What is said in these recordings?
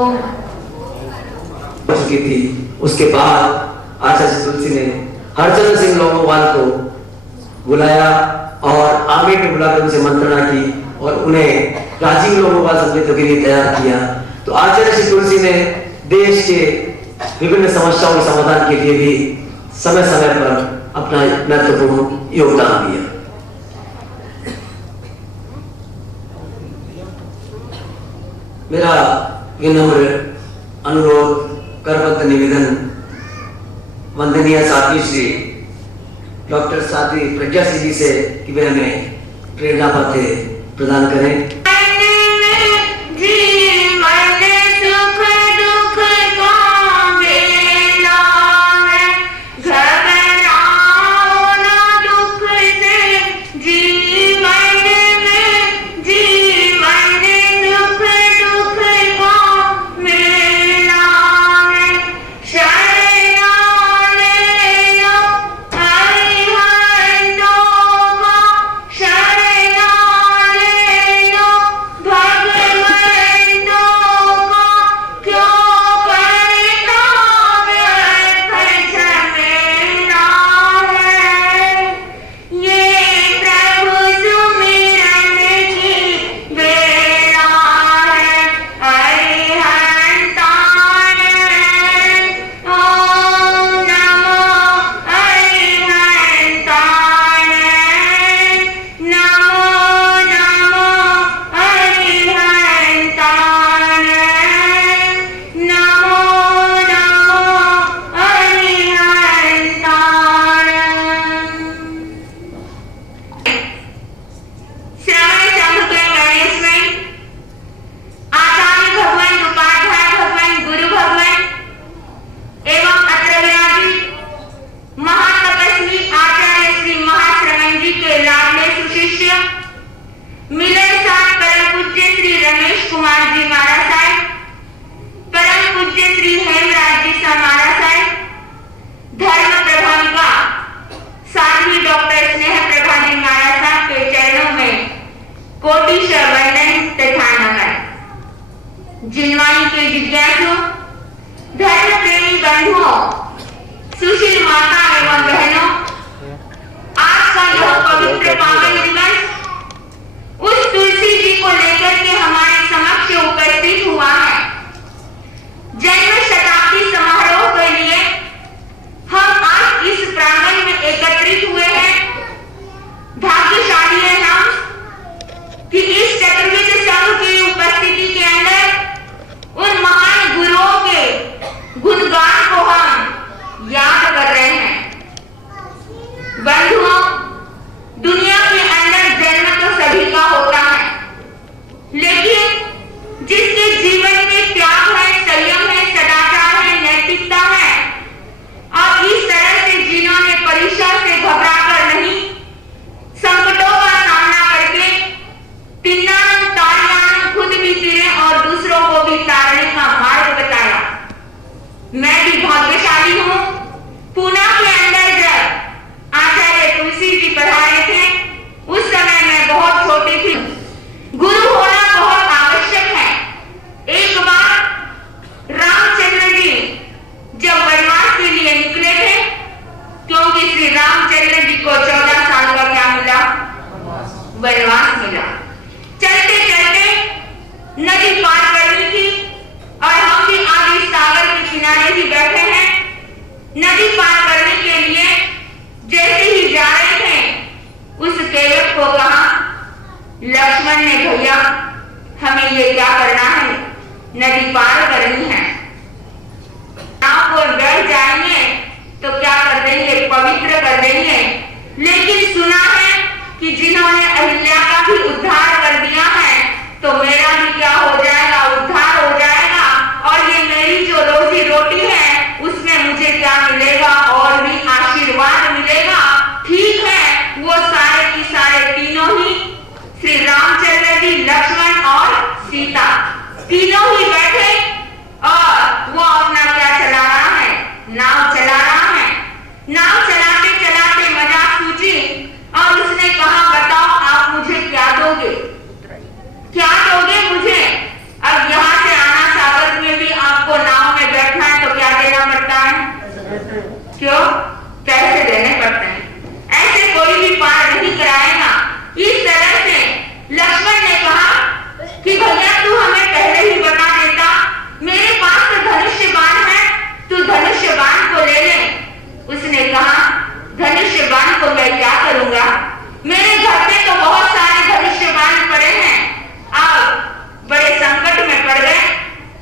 हो चुकी थी। उसके बाद आचार्य तुलसी ने हरचंद्र सिंह लोंगोवाल को बुलाया और आगे में बुलाकर उनसे मंत्रणा की और उन्हें राजीव लोंगोवाल सम्मेलन के लिए तैयार किया। तो आचार्य श्री तुलसी ने देश के विभिन्न समस्याओं के समाधान के लिए भी समय समय पर अपना महत्वपूर्ण योगदान दिया। मेरा विनम्र अनुरोध, करबद्ध निवेदन वंदनीय साथी श्री डॉक्टर साध्वी प्रज्ञा सिंह जी से कि वे हमें प्रेरणा बातें प्रदान करें। जिनवानी के जिज्ञासु, धर्म प्रेमी बंधुओं, सुशील माता एवं बहनों, आज का यह पवित्र पावन दिवस उस तुलसी जी को लेकर के हमारे समक्ष उपस्थित हुआ है। जन्म शताब्दी समारोह के लिए हम आज इस प्रांगण में एकत्रित हुए हैं। भाग्यशाली है हम कि इस चतुर्विध संघ की उपस्थिति के अंदर उन महान गुरुओं के गुणगान को हम याद कर रहे हैं। बंधुओं, दुनिया के अंदर जन्म तो सभी का होता है, लेकिन जिसके जीवन में त्याग है, संयम है, सदाचार है, नैतिकता है और इस तरह से जिन्होंने परीक्षा से घबराकर नहीं, संकटों का सामना करके तिन्नान तारियान खुद भी तिरे और दूसरों को भी तारने का मार्ग बताया। मैं भी भाग्यशाली हूँ। पूना के अंदर जब आचार्य तुलसी जी पढ़ाए थे, उस समय मैं बहुत छोटी थी। गुरु होना बहुत आवश्यक है। एक बार रामचंद्र जी जब वनवास के लिए निकले थे, क्योंकि श्री रामचंद्र जी को 14 साल का क्या मिला? वनवास मिला। चलते चलते नदी पार करनी थी और हम भी आज इस सागर के किनारे ही बैठे हैं। नदी पार करने के लिए जैसे ही जा रहे थे, उस सेवक को कहा, लक्ष्मण ने, भैया हमें ये क्या करना है, नदी पार करनी है। आप वो डर जाएंगे तो क्या कर देंगे, पवित्र कर देंगे। लेकिन सुना है कि जिन्होंने अहिल्या का भी उद्धार कर दिया है, तो मेरा भी क्या हो जाएगा, उद्धार हो जाएगा और ये मेरी जो रोजी रोटी है उसमें मुझे क्या मिलेगा, और भी आशीर्वाद मिलेगा। ठीक है, वो सारे की सारे तीनों ही, श्री रामचंद्र जी, लक्ष्मण और सीता, तीनों ही बैठे और वो अपना क्या चला रहा है, नाव चला रहा है। नाव चलाते चलाते मजाक सूझी और उसने कहा, बताओ आप मुझे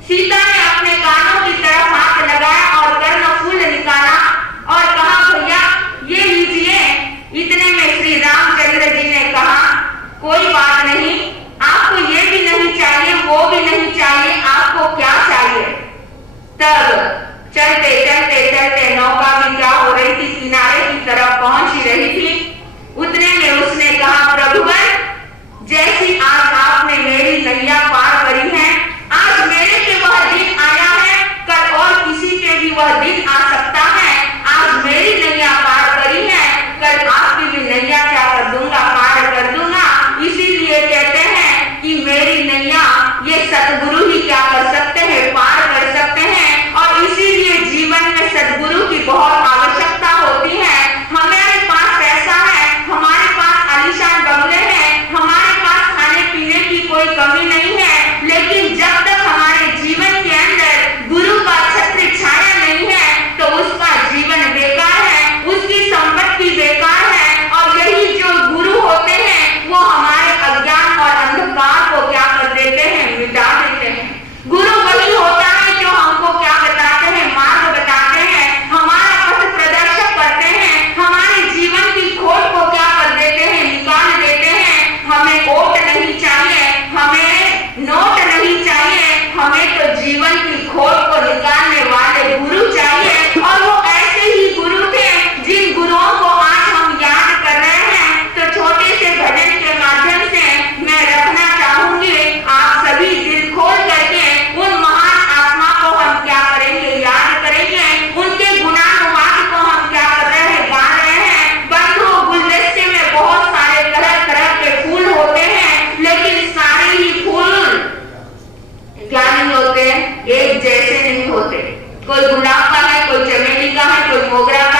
सीता ने अपने कानों की तरफ हाथ लगाया और कर्णफूल निकाला और कहा, भैया ये लीजिए। इतने में श्री रामचंद्र जी ने कहा, कोई बात नहीं, आपको ये भी नहीं चाहिए, वो भी नहीं चाहिए, आपको क्या चाहिए? तब चलते चलते चलते नौका भी क्या हो रही थी, किनारे की तरफ पहुंच ही रही थी। उतने में उसने कहा, प्रभुवर, जैसी आज आपने मेरी नैया पार करी है, आज मेरे पे वह दिन आया है, कल और किसी पे भी वह दिन आ सकता है। आज मेरी नैया पार करी है, कल आपकी भी नैया क्या कर दूंगा, पार कर दूंगा। इसीलिए कहते हैं कि मेरी नैया ये सतगुरु ही क्या कर सकते हैं, पार कर सकते हैं। और इसीलिए जीवन में सतगुरु की बहुत आवश्यकता होती है। हमारे पास पैसा है, हमारे पास आलीशान बंगले हैं, हमारे पास खाने पीने की कोई कमी नहीं है, लेकिन जब तक हमारे जीवन के अंदर गुरु का छत्र छाया नहीं है तो उसका जीवन बेकार है, उसकी संपत्ति बेकार है। और यही जो गुरु होते हैं वो हमारे अज्ञान और अंधकार को क्या कर देते हैं, मिटा देते हैं। गुरु वही होता है जो हमको क्या बताते हैं, मार्ग बताते हैं, हमारा पथ प्रदर्शक करते हैं, हमारे जीवन की खोट को क्या कर देते हैं, निकाल देते हैं। हमें वोट नहीं चाहिए, हमें नोट नहीं चाहिए, हमें तो जीवन की खोट को निकालने वाले गुरु चाहिए। और वो ऐसे ही गुरु थे जिन गुरुओं को आज हम याद कर रहे हैं। तो छोटे से भजन के माध्यम से मैं रखना चाहूंगी, आप सभी दिल खोल करके उन महान आत्मा को हम क्या करेंगे, याद करेंगे। उनके गुणानुवाद को हम क्या कर रहे हैं, गा रहे हैं। बंधुओं, गुलदस्ते में बहुत सारे तरह तरह के फूल होते हैं, लेकिन सारे ही फूल क्या नहीं होते, एक जैसे नहीं होते। कोई गुलाब का है, कोई चमेली का है, कोई मोगरा का